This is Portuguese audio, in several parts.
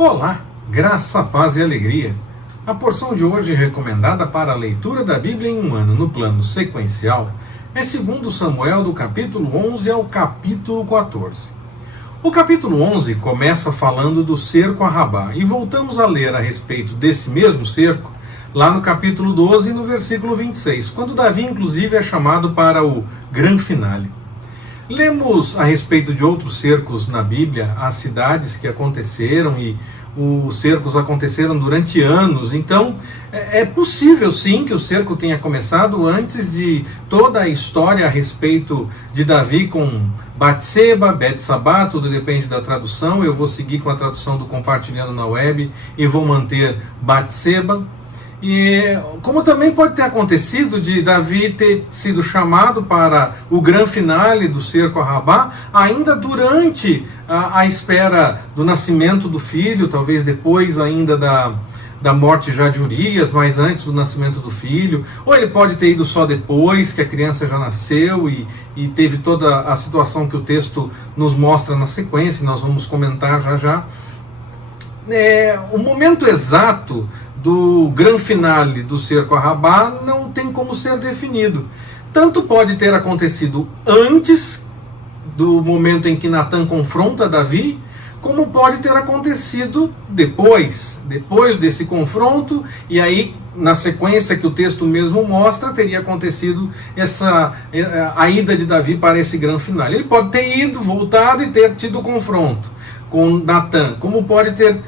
Olá, graça, paz e alegria. A porção de hoje recomendada para a leitura da Bíblia em um ano no plano sequencial é 2 Samuel do capítulo 11 ao capítulo 14. O capítulo 11 começa falando do cerco a Rabá e voltamos a ler a respeito desse mesmo cerco lá no capítulo 12 no versículo 26, quando Davi inclusive é chamado para o grande finale. Lemos a respeito de outros cercos na Bíblia, as cidades que aconteceram e os cercos aconteceram durante anos, então é possível sim que o cerco tenha começado antes de toda a história a respeito de Davi com Batseba, Betsabá, tudo depende da tradução. Eu vou seguir com a tradução do Compartilhando na Web e vou manter Batseba. E como também pode ter acontecido de Davi ter sido chamado para o grande finale do cerco a Rabá, ainda durante a espera do nascimento do filho, talvez depois ainda da morte já de Urias, mas antes do nascimento do filho, ou ele pode ter ido só depois que a criança já nasceu e teve toda a situação que o texto nos mostra na sequência, e nós vamos comentar já já. O momento exato do grande finale do cerco a Rabá não tem como ser definido. Tanto pode ter acontecido antes do momento em que Natan confronta Davi, como pode ter acontecido depois desse confronto, e aí na sequência que o texto mesmo mostra, teria acontecido a ida de Davi para esse grande finale. Ele pode ter ido, voltado e ter tido confronto com Natan, como pode ter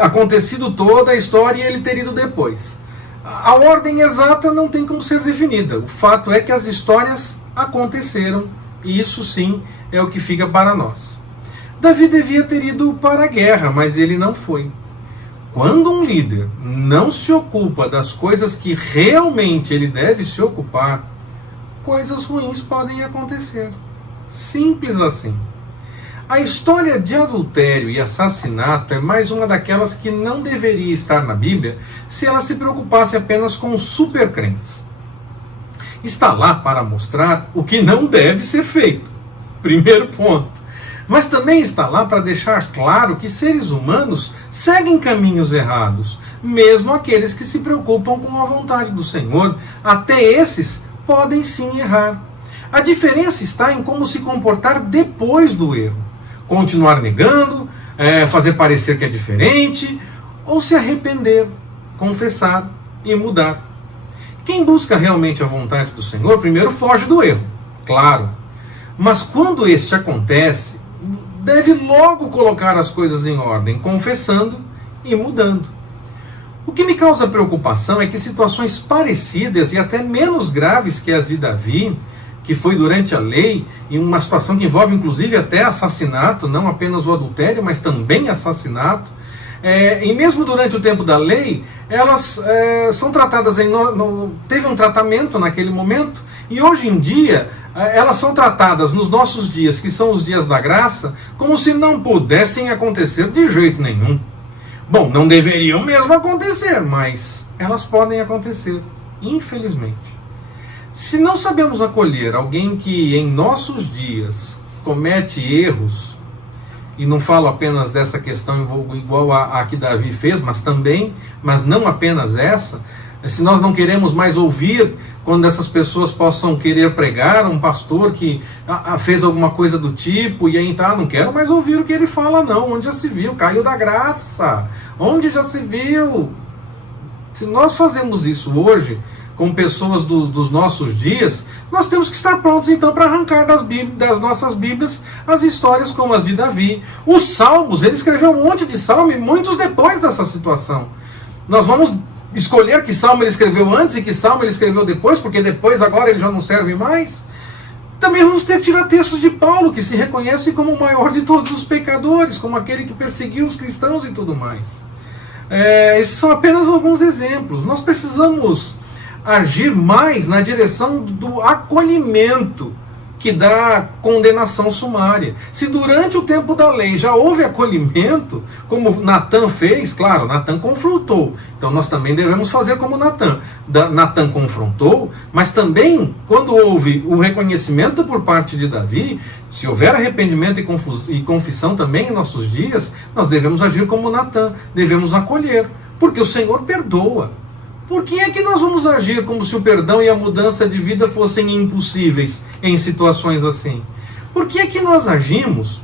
acontecido toda a história e ele ter ido depois. A ordem exata não tem como ser definida. O fato é que as histórias aconteceram e isso sim é o que fica para nós. Davi devia ter ido para a guerra, mas ele não foi. Quando um líder não se ocupa das coisas que realmente ele deve se ocupar, coisas ruins podem acontecer. Simples assim. A história de adultério e assassinato é mais uma daquelas que não deveria estar na Bíblia se ela se preocupasse apenas com os supercrentes. Está lá para mostrar o que não deve ser feito. Primeiro ponto. Mas também está lá para deixar claro que seres humanos seguem caminhos errados, mesmo aqueles que se preocupam com a vontade do Senhor. Até esses podem sim errar. A diferença está em como se comportar depois do erro. Continuar negando, fazer parecer que é diferente, ou se arrepender, confessar e mudar. Quem busca realmente a vontade do Senhor, primeiro foge do erro, claro. Mas quando este acontece, deve logo colocar as coisas em ordem, confessando e mudando. O que me causa preocupação é que situações parecidas e até menos graves que as de Davi, que foi durante a lei, em uma situação que envolve inclusive até assassinato, não apenas o adultério, mas também assassinato, e mesmo durante o tempo da lei, elas são tratadas teve um tratamento naquele momento, e hoje em dia, elas são tratadas nos nossos dias, que são os dias da graça, como se não pudessem acontecer de jeito nenhum. Bom, não deveriam mesmo acontecer, mas elas podem acontecer, infelizmente. Se não sabemos acolher alguém que em nossos dias comete erros, e não falo apenas dessa questão igual a que Davi fez, mas não apenas essa, se nós não queremos mais ouvir quando essas pessoas possam querer pregar, um pastor que fez alguma coisa do tipo, e aí não quero mais ouvir o que ele fala não, onde já se viu, caiu da graça, onde já se viu. Se nós fazemos isso hoje, com pessoas dos nossos dias, nós temos que estar prontos então para arrancar das nossas Bíblias as histórias como as de Davi. Os Salmos, ele escreveu um monte de salmos, muitos depois dessa situação. Nós vamos escolher que salmo ele escreveu antes e que salmo ele escreveu depois, porque depois agora ele já não serve mais. Também vamos ter que tirar textos de Paulo, que se reconhece como o maior de todos os pecadores, como aquele que perseguiu os cristãos e tudo mais. Esses são apenas alguns exemplos. Nós precisamos agir mais na direção do acolhimento que dá condenação sumária. Se durante o tempo da lei já houve acolhimento, como Natã fez, claro, Natã confrontou. Então nós também devemos fazer como Natã. Natã confrontou, mas também, quando houve o reconhecimento por parte de Davi, se houver arrependimento e confissão também em nossos dias, nós devemos agir como Natã, devemos acolher, porque o Senhor perdoa. Por que é que nós vamos agir como se o perdão e a mudança de vida fossem impossíveis em situações assim? Por que é que nós agimos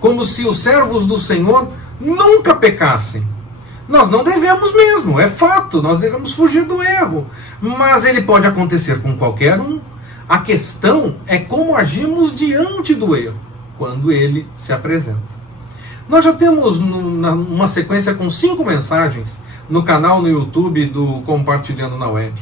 como se os servos do Senhor nunca pecassem? Nós não devemos mesmo, é fato, nós devemos fugir do erro. Mas ele pode acontecer com qualquer um. A questão é como agimos diante do erro, quando ele se apresenta. Nós já temos uma sequência com 5 mensagens no canal no YouTube do Compartilhando na Web.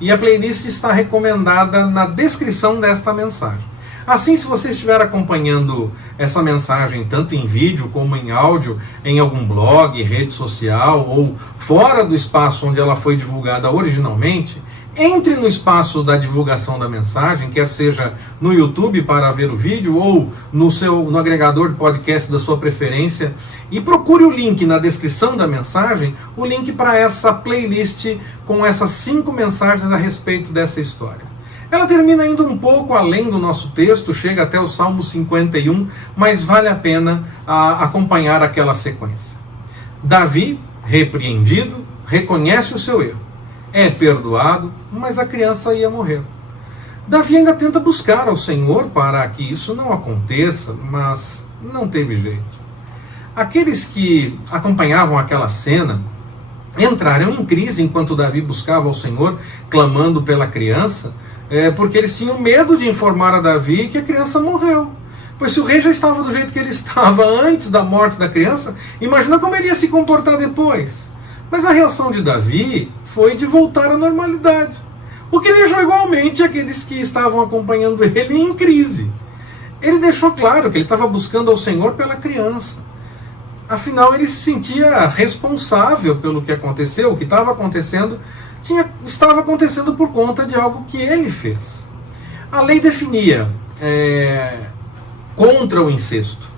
E a playlist está recomendada na descrição desta mensagem. Assim, se você estiver acompanhando essa mensagem, tanto em vídeo como em áudio, em algum blog, rede social, ou fora do espaço onde ela foi divulgada originalmente, entre no espaço da divulgação da mensagem, quer seja no YouTube para ver o vídeo ou no agregador de podcast da sua preferência, e procure o link na descrição da mensagem, o link para essa playlist com essas 5 mensagens a respeito dessa história. Ela termina indo um pouco além do nosso texto, chega até o Salmo 51, mas vale a pena acompanhar aquela sequência. Davi, repreendido, reconhece o seu erro. É perdoado, mas a criança ia morrer. Davi ainda tenta buscar ao Senhor para que isso não aconteça, mas não teve jeito. Aqueles que acompanhavam aquela cena entraram em crise enquanto Davi buscava ao Senhor, clamando pela criança, porque eles tinham medo de informar a Davi que a criança morreu. Pois se o rei já estava do jeito que ele estava antes da morte da criança, imagina como ele ia se comportar depois. Mas a reação de Davi foi de voltar à normalidade, o que deixou igualmente aqueles que estavam acompanhando ele em crise. Ele deixou claro que ele estava buscando ao Senhor pela criança. Afinal, ele se sentia responsável pelo que aconteceu, o que estava acontecendo, estava acontecendo por conta de algo que ele fez. A lei definia contra o incesto.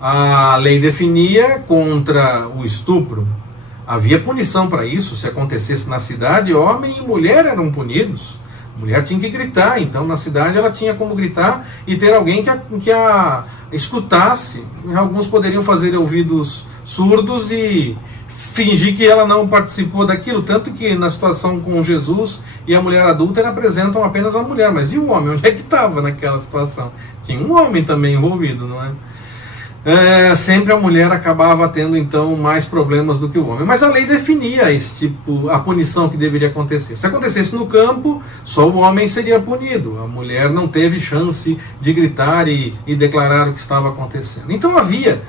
A lei definia contra o estupro. Havia punição para isso. Se acontecesse na cidade, homem e mulher eram punidos. A mulher tinha que gritar, então na cidade ela tinha como gritar e ter alguém que a escutasse. Alguns poderiam fazer ouvidos surdos e fingir que ela não participou daquilo, tanto que na situação com Jesus e a mulher adúltera apresentam apenas a mulher, mas e o homem? Onde é que estava naquela situação? Tinha um homem também envolvido, não é? Sempre a mulher acabava tendo então mais problemas do que o homem. Mas a lei definia a punição que deveria acontecer. Se acontecesse no campo, só o homem seria punido. A mulher não teve chance de gritar e declarar o que estava acontecendo. Então havia,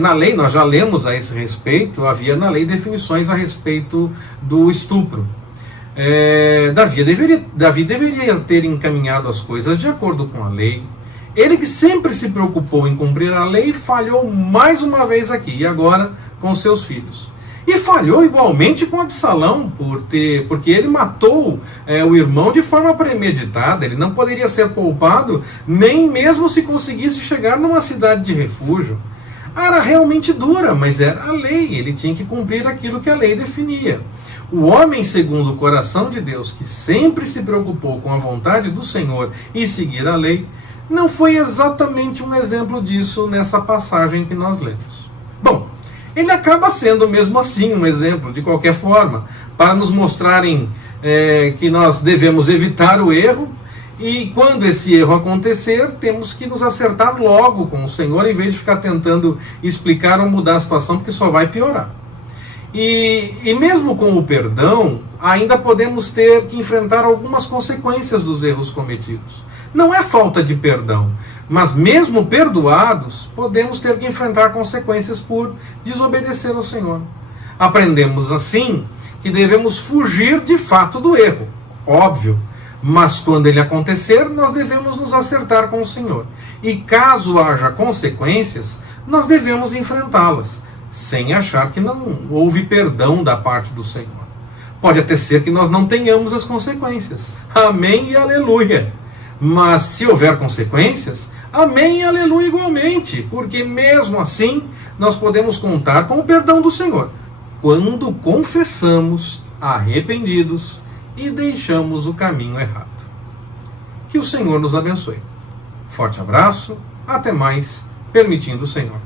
na lei, nós já lemos a esse respeito, havia na lei definições a respeito do estupro. Davi deveria ter encaminhado as coisas de acordo com a lei. Ele que sempre se preocupou em cumprir a lei, falhou mais uma vez aqui, e agora com seus filhos. E falhou igualmente com Absalão, porque ele matou o irmão de forma premeditada. Ele não poderia ser poupado, nem mesmo se conseguisse chegar numa cidade de refúgio. Era realmente dura, mas era a lei, ele tinha que cumprir aquilo que a lei definia. O homem segundo o coração de Deus, que sempre se preocupou com a vontade do Senhor e seguir a lei, não foi exatamente um exemplo disso nessa passagem que nós lemos. Bom, ele acaba sendo mesmo assim um exemplo, de qualquer forma, para nos mostrarem que nós devemos evitar o erro, e quando esse erro acontecer, temos que nos acertar logo com o Senhor, em vez de ficar tentando explicar ou mudar a situação, porque só vai piorar. E mesmo com o perdão, ainda podemos ter que enfrentar algumas consequências dos erros cometidos. Não é falta de perdão, mas mesmo perdoados, podemos ter que enfrentar consequências por desobedecer ao Senhor. Aprendemos assim que devemos fugir de fato do erro, óbvio, mas quando ele acontecer, nós devemos nos acertar com o Senhor. E caso haja consequências, nós devemos enfrentá-las, sem achar que não houve perdão da parte do Senhor. Pode até ser que nós não tenhamos as consequências. Amém e aleluia. Mas se houver consequências, amém e aleluia igualmente, porque mesmo assim nós podemos contar com o perdão do Senhor, quando confessamos, arrependidos, e deixamos o caminho errado. Que o Senhor nos abençoe. Forte abraço, até mais, permitindo o Senhor.